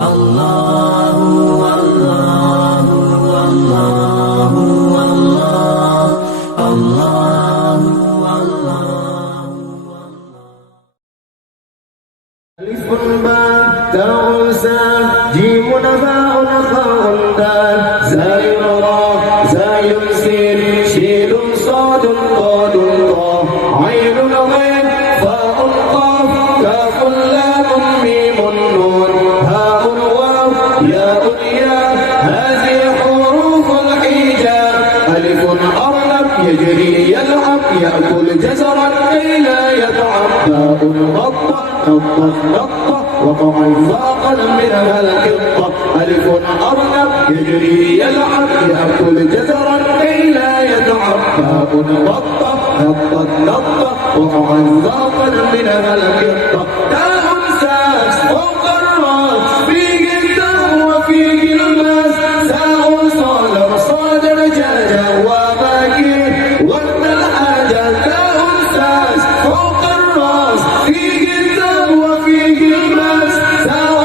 ألف باء تاء سين جيم باء خاء دال زاي راء زاي سين شين صاد ضاد طاء عين غين فاء قاف كاف لام ميم نون هاء واو ياء هذه حروف الحجاب. ألف أرنب يجري يلعب يأكل جزرا كي لا يتعب. باء غطة نطة وقع إطلاقا منها القطة. ألف أرنب يجري يلعب يأكل جزرا كي لا يتعب. باء غطة نطة وقع إطلاقا منها القطة. تاء ساس فوق الراس فيه الدم وفيه الماس. ساء صاد رجاجا وباكين وابن الحاجة. تاء ساس فوق الراس فيه الدم وفيه الماس. ساء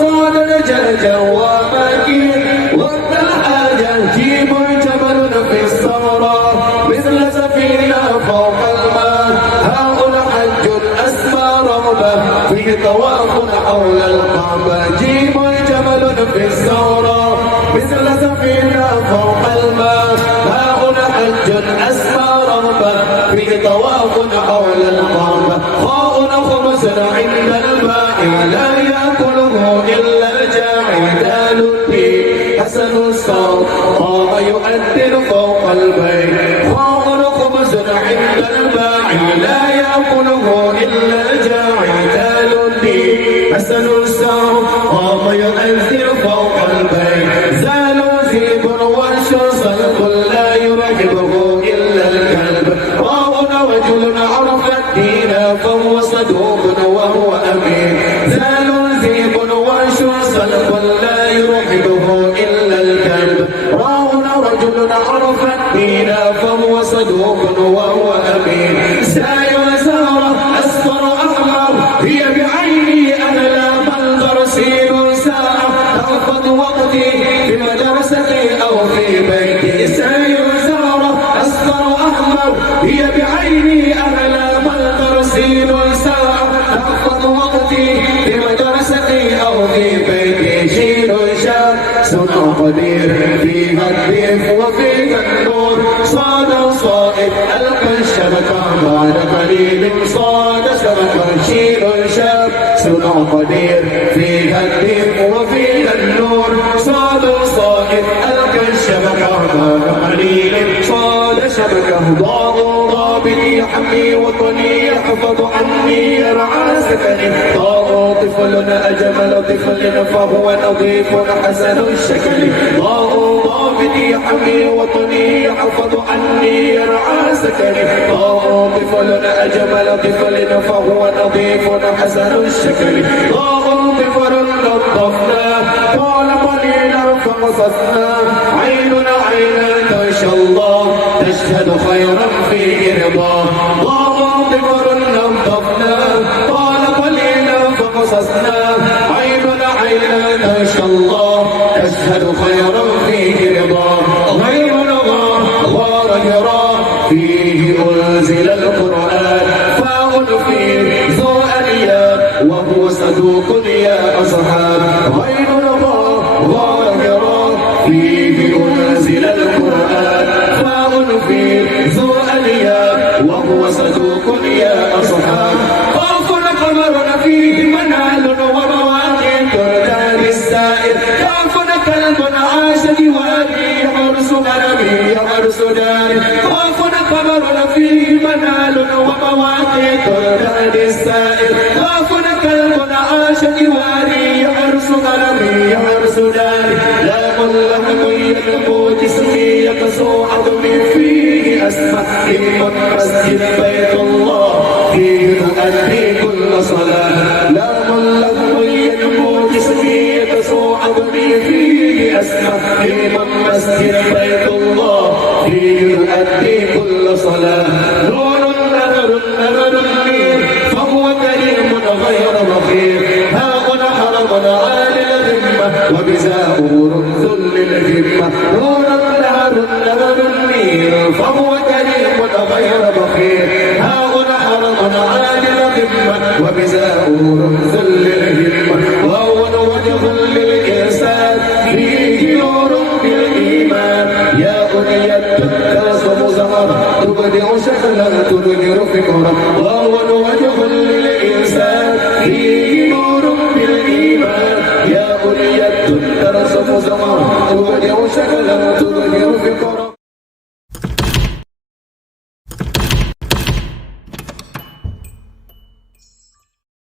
صاد رجاجا وباكين وابن الحاجة. جيم جبل في الصحراء مثل سفينة فوق الماء. هاء حج أسمى رغبة فيه طواف حول الكعبة. جيم جبل في الصحراء مثل سفينة فوق الماء. هاء حج أسمى رغبة فيه طواف حول الكعبة. خاء خبز عند البائع لا يأكله إلا الجائع. دال حسن الصوت طاب يؤذن فوق البيت. خاء خبز عند البائع لا يأكله إلا الجائع. دال حسن الصوت طاب يؤذن فوق البيت. زال ذئب ورش صلب لا يركبه إلا الكلب. راء رجل عرف الدين فهو صدوق وهو أمين. زال ذئب ورش صلب لا يركبه إلا الكلب. راء رجل عرف الدين فهو صدوق وهو أمين. ساي وزارة أصفر أحمر هي بعيني أهلا منظر. سين ساعة تأخذ وقتي في مدرستي أو في بيتي. ساي وزارة أصفر أحمر هي بعيني أهلا منظر. سين ساعة تأخذ وقتي في مدرستي أو في بيتي. شين شاب صنع قدير فيها الضيف وفيها النور. صاد صائد ألقى الشبكة بعد قليل صاد شبكة. شين شاب صنع قدير فيها الضيف وفيها النور. صاد صائد ألقى الشبكة بعد قليل صاد شبكة. ضاء ضابط يحمي وطني يحفظ عني يرعى سكني. ضاء طفل أجمل طفل فهو نظيف حسن الشكل. ضاء ضابط يحمي وطني يحفظ عني يرعى سكني. ضاء طفل أجمل طفل فهو نظيف حسن الشكل. ضاء طفل لطفنا طال قليلا فقصصنا. عين عيناك الله تشهد خيرا فيه رضا. ضاء طفل لطفنا طال قليلا فقصصنا. عين عيناك الله تشهد خيرا فيه رضا. غير غار يرى فيه أنزل القرآن. فاء فيه ذو ألياب وهو صدوق يا أصحاب. غير غار يرى فيه أنزل القرآن. فاء فيه ذو ألياب وهو صدوق يا أصحاب. خوف قمر فيه منال ومواقع تردان السائر. كاف كلب عاش جواري يحرس غنمي يحرس داري. خوف قمر فيه منال ومواقع تردان السائر. خوف كلب عاش جواري يحرس غنمي يحرس داري. لا لحم ينمو جسمي يقسو عظمي فيه أسمع. إما مسجد بيت الله فيه نؤدي كل صلاة. لا لحم ينمو جسمي يقسو عظمي فيه أسمع. إما مسجد بيت الله فيه نؤدي كل صلاة. نور نهر النيل فهو كريم غير بخيل. هاء حرم غمة وبزاؤه ذل الهمة نور نهر النيل فهو كريم غير بخيل ها هنا حرم عادل غمة وبزاؤه ذل الهمة وهو وجه للإنسان فيه نور بالإيمان يا بني التكاثر زمرة تبدع شكلا تبدر فكرة وهو وجه للإنسان فيه نور بالإيمان يا بني التكاثر زمرة تبدع شكلا تبدر فكرة